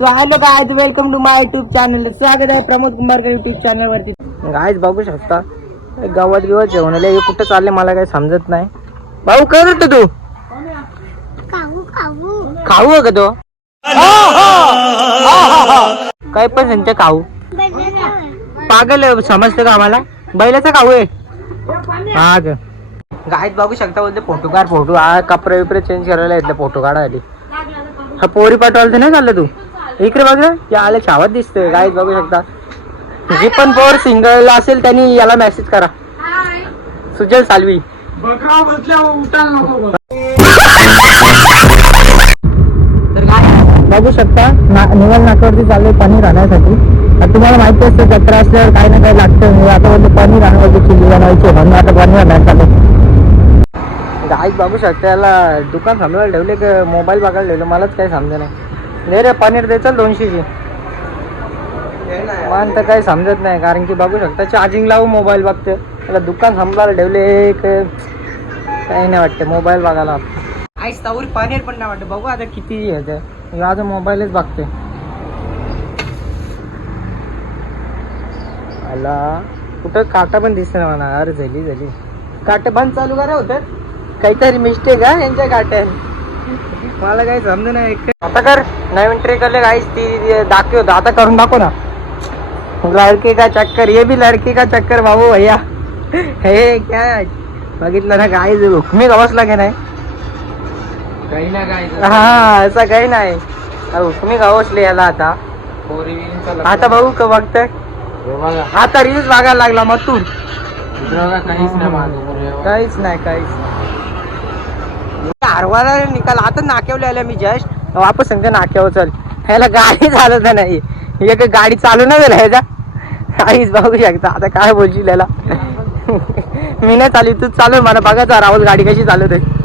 So hello guys welcome to my YouTube channel स्वागत आहे Pramod कुंभारकर YouTube channel वरती गायच बघू शकता गावात बिवात जेवण आले हे कुठं चालले मला काही समजत नाही भाऊ काय करतो तू। खाऊ का तो काय पण त्यांच्या खाऊ. पागल समजतं का आम्हाला? बैलाचा खाऊ आहे. हा ग गायत बघू शकता बोलते फोटो काढ फोटो. हा कपडे बिपरे चेंज करायला येतले फोटो काढायला. हा पोरी पाठवायला तर नाही चाललं तू? इकडे बघ ना ते आले छावत दिसतोय. गायत बघू शकता. जी पण पोर सिंगल असेल त्यांनी याला मेसेज करा. सुजल सालवी. काय बघू. शकता ना निवल नाक्यावरती चाललंय पाणी राहण्यासाठी तुम्हाला माहिती असतं जत्रा असल्यावर काही ना काही लागतं. मी आता बोलतो पाणी राहण्यावरती चिल्ली बनवायची म्हणून आता पाणी राहण्यात चालू गाईक बघू शकता याला दुकान सांभाळायला ठेवले की? मोबाईल बघायला ठेवलं मलाच काही समजा नाही. दे रे पनीर दे चल दोनशेची. मन तर काही समजत नाही कारण की बघू शकता चार्जिंग लावू मोबाईल बघते. त्याला दुकान सांभाळायला ठेवले एक काही नाही वाटतं मोबाईल बघायला आईस तावरी पनीर पण नाही वाटतं बघू आता किती येतं माझा मोबाईलच बघते. आला. कुठं काटा पण दिसत नाही मला. अरे झाली झाली. काटे बंद चालू करा होतं. काहीतरी मिस्टेक हा यांच्या काट्यात मला काही समज नाही. आता कर. नवीन ट्रिक आले काहीच ती दाखव आता करून दाखव ना. लड़के का चक्कर? ये भी लड़के का चक्कर बाबू भैया? हे काय? बघितलं ना काय हुकमी गवसला की नाही? काही ना काही हा असं काही नाही. हुकमी गवसले याला आता. आता बघू का बघतोय? आता रील्स बघायला लागला मग तू. काहीच नाही माझं. काहीच नाही काहीच नाही. कारवाला निकाल आता नाक्यावर आल्या मी जस्ट वापस सांगते नाक्यावर चल. ह्याला गाडी चालत नाही. एक गाडी चालू नाही झाला ह्याचा काहीच बघू शकता आता काय बोलशील याला मी नाही चालू तू चालू मला बघायचा राहुल गाडी कशी चालत आहे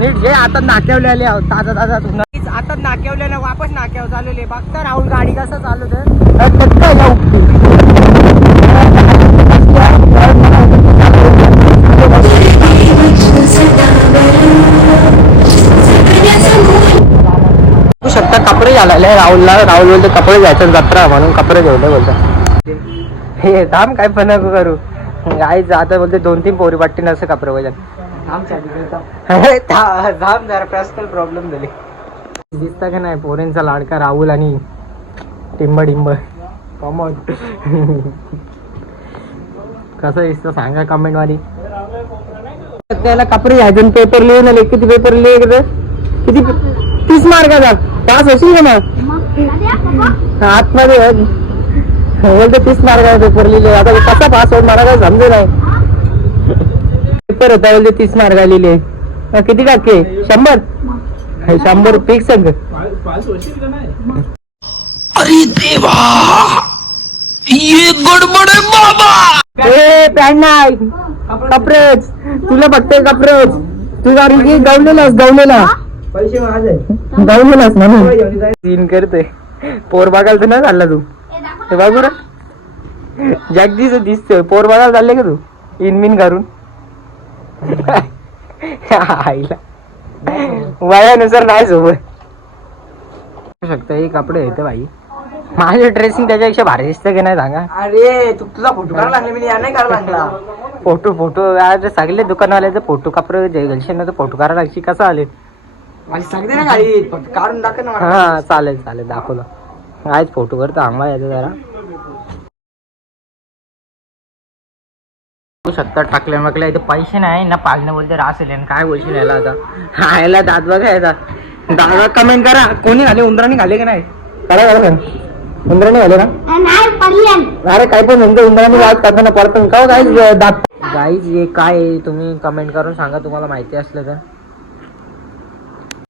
नीट जे आता नाक्यावले आले आहोत ताजा ताजा नक्कीच आता. नाक्यावले वापस नाक्यावर चालवले. बघता राहुल गाडी कसं चालवत आहे कपडे घालायला राहुलला राहुल बोलते कपडे घ्यायचे जत्रा म्हणून कपडे घेवले बोलतो. हे थांब काय पण नको करू. आई आता बोलते दोन तीन पोरी वाटते नसं कपडे वजन. थांब जरा पर्सनल प्रॉब्लेम झाले. दिसता का नाही पोरींचा लाडका राहुल आणि टिंब डिंब. कमॉन कसं दिसतं सांगा कमेंटमध्ये त्याला कपडे घ्यायचे पेपर लिहून आले. किती पेपर लिहिले किती तीस मार्काचा पास होशील का मग? आतमध्ये बघ. बोलते तीस मार्काचा पेपर लिहिले. आता कसा पास होत मला काय समजे नाही. पेपर होता बोलते तीस मार्क लिहिले. किती टक्के? शंभर? हे शंभर फिक्स संग ए पॅन नाही. कपडेच. तुला बघते कपडेच. तू गाडी गवलेलास गवलेला. पैसे माझे. गवलेलास ना सीन करते पोर बघायला तर नाही चालला तू. हे बघू रे जगदीच दिसतोय. पोर बघायला चालले का तू? इनमिन करून आईला. वयानुसार नाही सोबत शकता हे कपडे येते बाई माझे ड्रेसिंग त्याच्यापेक्षा भारी दिसतं की नाही सांगा? अरे तू तुझा फोटो काढ लागले मी नाही काढ लागला. Photo photo. आज सगळे दुकानवाल्याचे फोटो कपडे घालशील ना तर फोटो काढायला लागशी कसं आले माझी सांगते ना गाडी फक्त काढून टाक ना मला. हा चालेल चालेल दाखवलं आज फोटो करतो आम्हाला याचा जरा. शकता टाकल्या इथे पैसे नाही ना पालने बोलते रास येईल काय बोलशील याला आता? हा याला दात बघा याचा. दादा कमेंट करा कोणी घाले उंदराने घाले का नाही? करा करा उंदराने घाले ना. अरे काय पण म्हणतो उंदराने वाद करताना पडतो का काय दात गाईज हे काय आहे? तुम्ही कमेंट करून सांगा तुम्हाला माहिती असलं तर.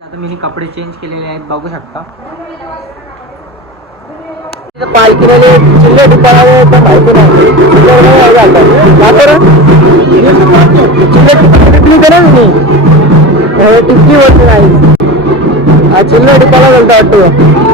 आता मी हे कपडे चेंज केलेले आहेत बघू शकता. पालखीला चिल्ले दुकानावर पण माहिती नाही. चिल्ले टिपली करा टिपली होत नाही. चिल्ले बोलतो वाटतो.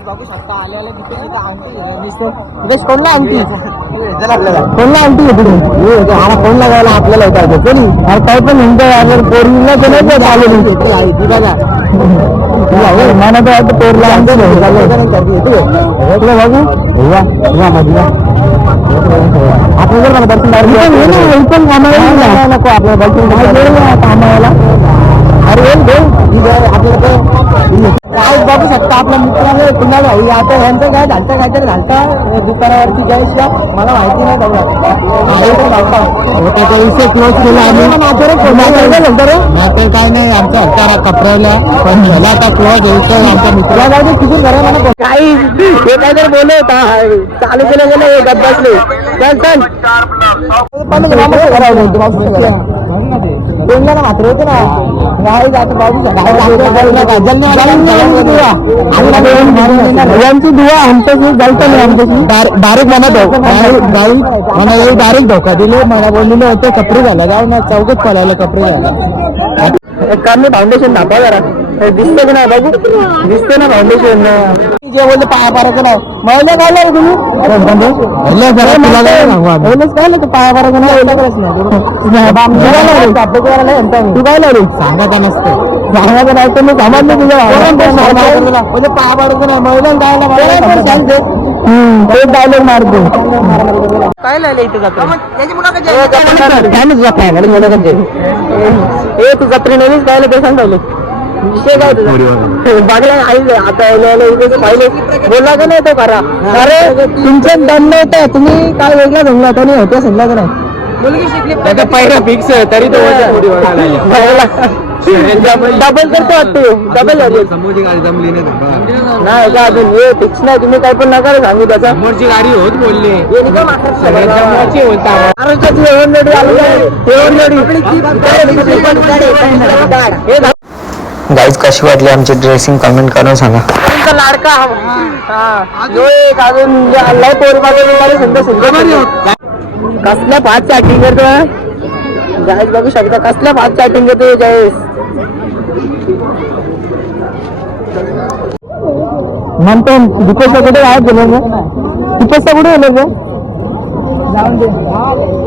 बघू शकता तिथे आमटी नितेश कोणला कोणला हा फोन लागायला आपल्याला होता चली अरे काय पण म्हणतोय पोरीला तर नाही देत आलेली ती बघा. मला तर वाटतं पोरला बघू. हुआ हुआ मधला आपलं जर मला दर्शन नको आपल्याला दर्शन कामाला अरे येईल घेऊ आपल्याला काय बघू शकता आपल्या मित्राने कुणाल भाई. आता यांचं काय झालतं काहीतरी झालतं दुकानावरती जयशिवाय मला माहिती नाही त्याचा विषय क्लोज केला आम्ही. काय नाही आमचा हत्यारा कपरवला पण झाला आता क्लोज यायचं आमच्या मित्राला किती करा मला काही हे काहीतरी बोलले होता चालू केलं गेलं हे गप बसले चल. चल ना मात्र होतं ना. नाही जात बाबू यांची दुवा. आमच्याशी जायचं नाही आमच्याशी. बारीक म्हणत हो. बारीक मला येऊ बारीक धोका दिले. मला बोललेलं होतं कपडे झाला जाऊ ना चौकच पळायला कपडे झाला एक काम मी फाउंडेशन दाखवा जरा. दिसतं की नाही बघू दिसते ना फाउंडेशन जे पाया पारायचं नाही महिला काय तुम्ही? काय पाया नाही तू काय लागली सांगायचं नसतं. सांगायचं नाही तर मी समजलं तुझ्या पाया पाडायचं नाही महिला काय सांगते. एक डायलॉग मारतो. काय लागलं इथे ए तू जत्रे नवीन काय ते सांगायला विषय काय तुझा? आई आता पाहिले. बोलला का नाही तो करा? अरे तुमचं दम नव्हतं तुम्ही काय वेगळा जमला होता नाही होत्या समजा का नाही? त्याचा पहिला फिक्स तरी तो डबल करतो वाटतो डबल झाली समोरची गाडी जमली नाही नाही का अजून हे फिक्स नाही तुम्ही काय पण नका सांगू त्याचा. समोरची गाडी होत बोलले. गाईज कशी वाटली आमची ड्रेसिंग कमेंट करून सांगा. तुमचा लाडका. हा. जो एक अजून लय पोरी बाजू सुंदर सुंदर कसल्या भात चॅटिंग करतो जायच बघू शकता कसल्या भात चॅटिंग करतो जयेश? म्हणतो दीपेशला कुठे आहे गेलो दीपेशला कुठे गेलो मग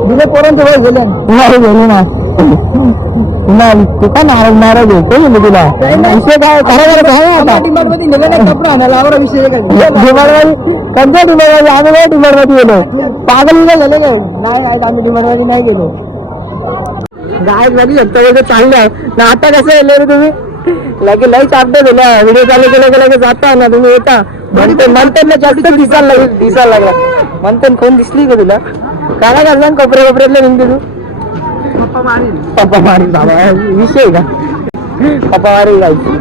दिले पोरांचे वय गेले. नाही गेले ना. नाही तू का नाराज नाराज होतो म्हणजे तुला विषय काय खरं खरं काय आता डिमांडवाडी कोणत्या आम्ही नाही गेलो पागल गेलो नाही आम्ही डिमांडवाडी नाही गेलो गाय बघू शकता वगैरे चांगलं आहे ना आता कसं येले रे तुम्ही लगे लई चापटे दिल्या व्हिडिओ चालू केला की जाता ना तुम्ही येता म्हणते म्हणते ना जास्त दिसायला लागेल दिसायला लागला म्हणते कोण दिसली का तुला काय करला कपडे कपड्यातले निघते तू पप्पा मारी बाबा विषय का पप्पा मारी जायची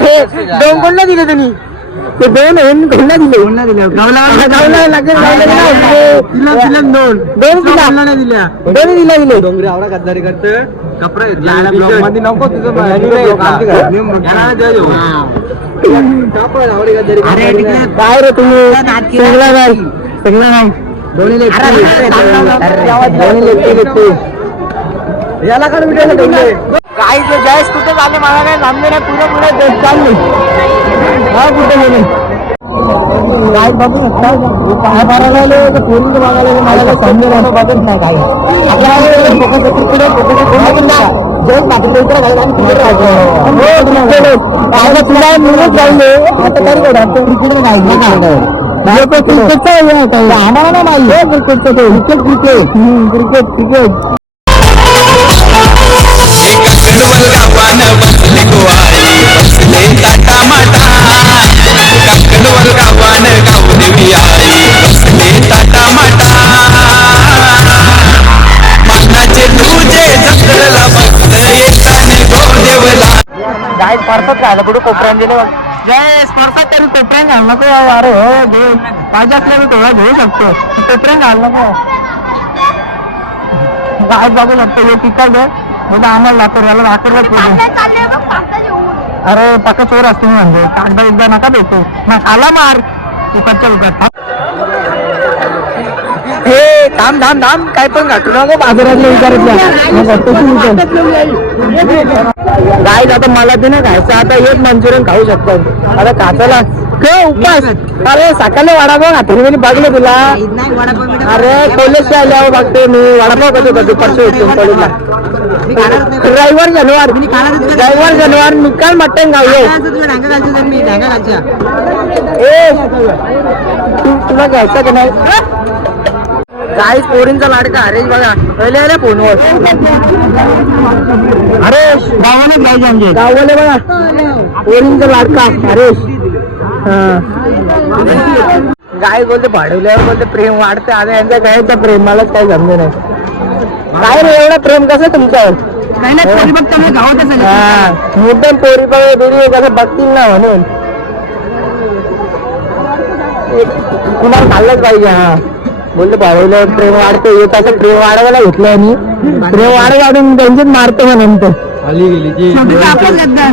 हे दोन कोणला दिले तुम्ही ते दोन आहे कोणला दिले कोणला दिले गावला लागेल गावला नाही दोन दोन दिला नाही दिल्या दोन दिला दिले डोंगरे आवडा गद्दारी करते कपडे मध्ये नको तुझं काय रे तुम्ही सगळं नाही सगळं नाही दोन्ही याला काय ते जयस कुठे झाले मला काय थांबले नाही पुढे पुढे देत चालले. हा कुठे गेले? काय बघू? काय मारायला आले तर पोरीचं बघायला आले मला काय समजेल असं बघत नाही काय. आपल्याला फोकस फोकस पाठवलं घालून आम्ही तिकडे. राहतो. काय तुला आता काय नाही ना क्रिकेटचा आम्हाला नाही माहिती. क्रिकेटचं ते. Cricket cricket. Cricket cricket. काय स्पर्धात घाला कुठे कोपऱ्यात गेले जय स्पर्धात तरी कोपऱ्यात घाल नको अरे हो घे पाहिजे असल्या मी थोडा घेऊ शकतो. कोपऱ्यात घाल नको. काय बघू शकतो हे पिकल दे. म्हणजे आम्हाला लाकूड याला पाहिजे अरे पक्का चोर असतो मी म्हणजे कागदा एकदा नका भेटू. ना खाला मार. उकडच्या उकड हे थांब थांब थांब. काय पण घातू नको बाजारातल्या विचारातल्या काय आता मला ते ना खायचं आता एक मंचुरियन खाऊ शकतो. आता काचाला काय उपास? अरे सकाळी वडापाव खातो मी बघलं तुला. अरे कॉलेज आल्यावर बघते मी. वडापाव कधी कधी परसू येतो कॉलेजला मी खाणारच नाही. रविवार शनिवार. खाणारच नाही. रविवार शनिवार. मी काय मटण खाऊ. ए तुला घ्यायचं का नाही? काय पोरींचा लाडका हरेश बघा. पहिले आले फोनवर. हरेश. गावाला घ्यायचे आमचे. गावाले बघा. पोरींचा लाडका हरेश. हा. काय बोलते भाडवल्यावर बोलते प्रेम वाढते. आता यांच्या गायचं प्रेम मलाच काही समजे नाही. काय रे एवढं प्रेम कसं तुमच्यावर? मुद्दाम पोरी बिरी कसं बघतील ना म्हणून. कुणाला खाल्लंच पाहिजे हा. बोलतो भावलं प्रेम वाढतं येत असं प्रेम वाढवायला घेतलं आणि प्रेम वाढ वाढून त्यांचीच मारतो म्हणून काय आपलेच गद्दार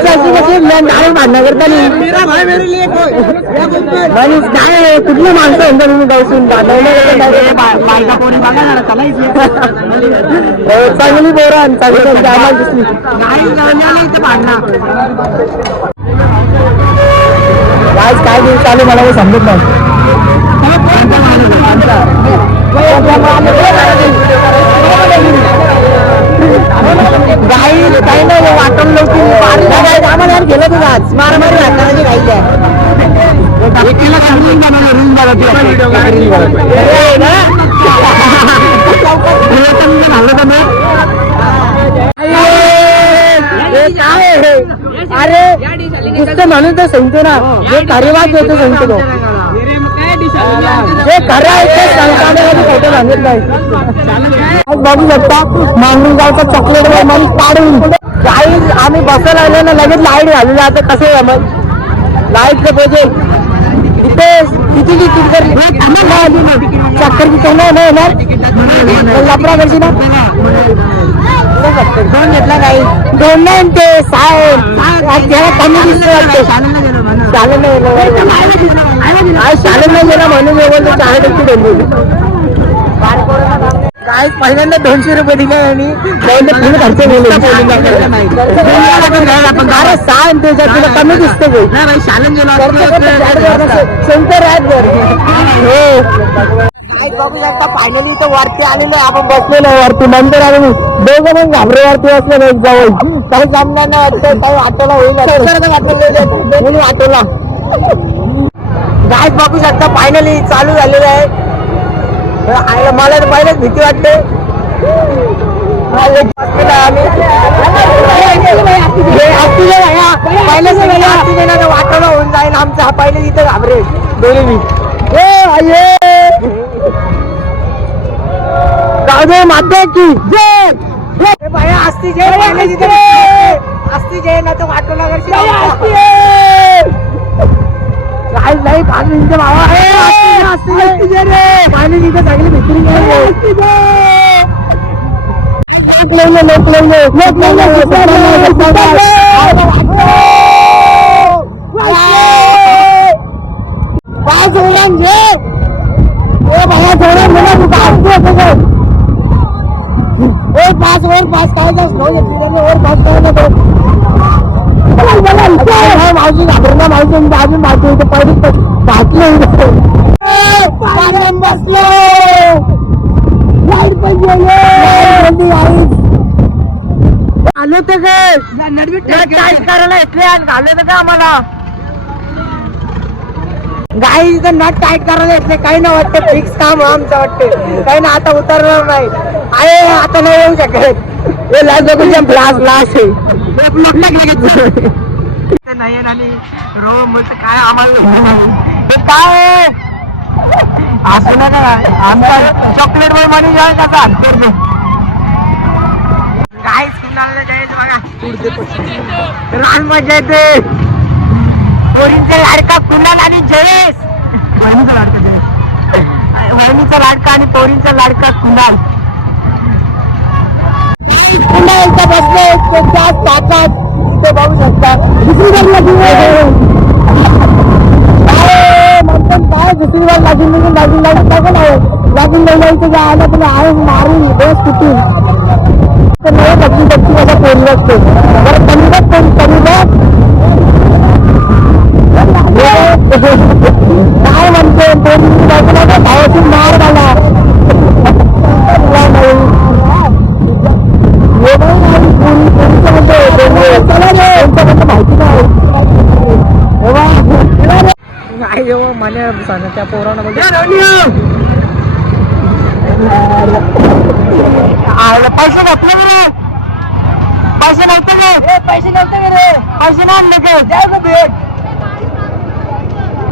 रे माणसं काय कुठली माणसं म्हणता तुम्ही बसून चांगली बोरा चांगली आम्हाला दिसली आज काय दिवस चालू मला काही समजत नाही आमचा काही नाही वाटून लोक आम्हाला गेलं तुझं आज. मारामारी गाई काय अरे नुसतं म्हणून तर सांगतो ना. जे कार्यवाद येतो सांगतो तो. जे खरं आहे ते सांगताना कधी खोटं सांगत नाही. बघू शकता मांगून चॉकलेट मन काढून लाइट आम्ही बसायला आलो ना लगेच लाइट घालून आता कसं जमल लाइट पाहिजे इथे किती तिकीट कर चक्कर किती नाही ना येणार. लपडा करशी ना? दोन घेतला नाही. दोन नाही ते साहेब. त्याला कमी दिसतो वाटते. चालेल नाही आज चालेल नाही गेला म्हणून मी बोलतो चार टक्के दोन काय पहिल्यांदा दोनशे रुपये दिले आणि फुल खर्च अरे आणि त्याच्यात तुला कमी दिसते शंकर फायनली इथं वरती आलेलो आपण बसलेलो वरती नंतर आम्ही दोघं पण घाबरे वरती बसलेलो आहे जवळ. काही जमणार नाही वाटतं काही वाटवला होईल म्हणून वाटवला गाय बघू शकता फायनली चालू झालेलं आहे. तर आईला मला तर पहिलेच भीती वाटते. वाटवला होऊन जाईल. आमचा हा पहिले इथं घाबरे. दोन्ही मी गावदे माते की. जय भाया जय आस्ती जय ना तो वाटो नगर काय नाही पाणी निघते बाबा ए आस्ती जय आस्ती जय रे। पाणी निघते चांगली भित्री आस्ती जय लोक लावले लोक लावले लोक लावले पाच ओळख घे ए भैया थोडे मला तू काय असतो और पास और पास काय जास नो ये और पास काय ना तो मावशी घाबरला मावशी मावशी घातलं पाण्यात बसलो. लाइट पण गेलो आलो तर काय करायला इथले घाले तर का आम्हाला. गाई इथं नट टाईट करायला येत नाही. काही नाही वाटतं. फिक्स काम आमचं वाटतं. काही ना आता उतरणार नाही. आहे आता नाही येऊ शकत. हे बघून फ्लास फ्लास आहे. नाही आणि रो बोलतो काय आम्हाला काय आहे? असं नका आमचा चॉकलेट वर मनी जाय कसा हात करतो काय कुणाला जायचं बघा. लहान मजा येते. पोरींचा लाडका कुणाल आणि जयेश. वहिनीचा लाडका जयेश. वहिनीचा लाडका आणि पोरींचा लाडका कुणाल. कुणाल बसले त्यांच्या ते पाहू शकता दुसरी बाजूला लागली म्हणतात काय दुसरी बाजू लागून निघून लागून लागून बघा आहे लागून महिलांचं जे आलं तुला आहे मारून बस कुठून तर मला बघी बघी कसा पोरी बघतो बरं कमी बघ कोण कमी बघ काय म्हणतो पोरी भावाची मार सांग त्या पोरानं पैसे घातले रे? पैसे नव्हते रे पैसे नव्हते रे? पैसे नाही आणले ते द्या भेट.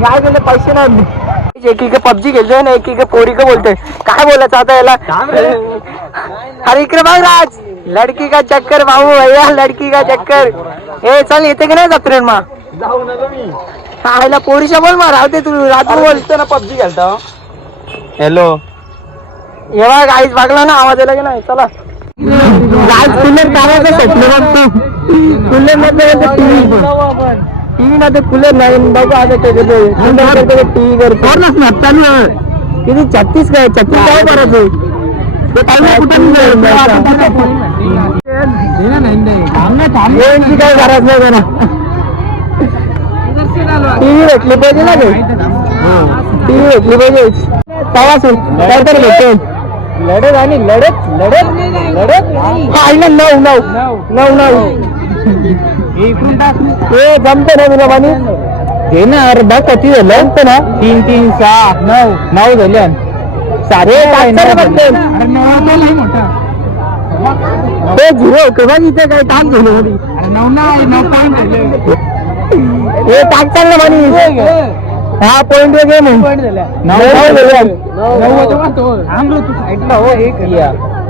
काय गेले पैसे नाही आणले. एकीकडे पबजी खेळतोय ना एकीकडे पोरी का बोलतोय. काय बोलायचं आता याला? अरे इकडे बघ राज. लडकी का चक्कर भाऊ भैया लडकी का चक्कर. ए चल येते की नाही जत्रेन मा? जाऊ नका मी खायला पोरीच्या बोल मा राहते तू रात्री बोल ना पबजी खेळता. हॅलो. एव्हा गाईच भागला ना आवाज आला की नाही? चला. राज कूलर काढायचं स्वप्न बघतो. कूलरमध्ये टीव्ही टीव्ही ना ते कूलर नाही बघू आता टीव्ही चालू आहे. किती? छत्तीस काय? छत्तीस काय करायचं ते. काय नाही, कुठं काय गरज नाही टीव्ही भेटली पाहिजे ना टीव्ही भेटली पाहिजे. तवाच काय तर भेटेल लढत आणि लढत लढत लढत आईला नऊ नऊ. नऊ. नऊ ए जमते ना तुला पाणी घे ना अरे बघ किती झालं? जमतं ना? तीन तीन सहा नऊ. नऊ झाले. सारे ते झिरो केव्हा इथे काय टाक झालं मध्ये हे टाक चाललं म्हणे हा पॉइंट वे गेम नऊ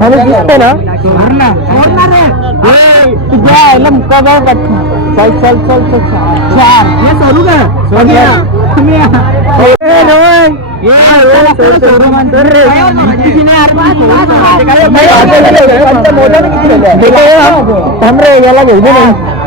दिसत ना? याला मुक्का जाऊ का चल चल चल चल. चार. हे चालू का याला घेऊ दे. नाही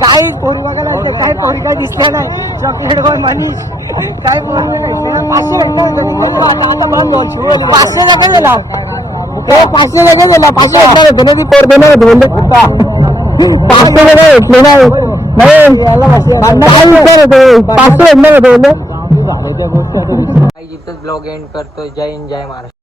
काही पोरी बघायला येते, काही पोरी काय दिसल्या नाही. चॉकलेट गोल मनीष. काय पोरी नाही पाचशे पाचशे जागा गेला. पाचशे जागा गेला. पाचशे भेटणार होते ना ती पोर देणार होते बोलले पाचशे जागा भेटले नाही काय पाचशे भेटणार होते बोलले ब्लॉग एंड करतो जय हिंद जय महाराष्ट्र.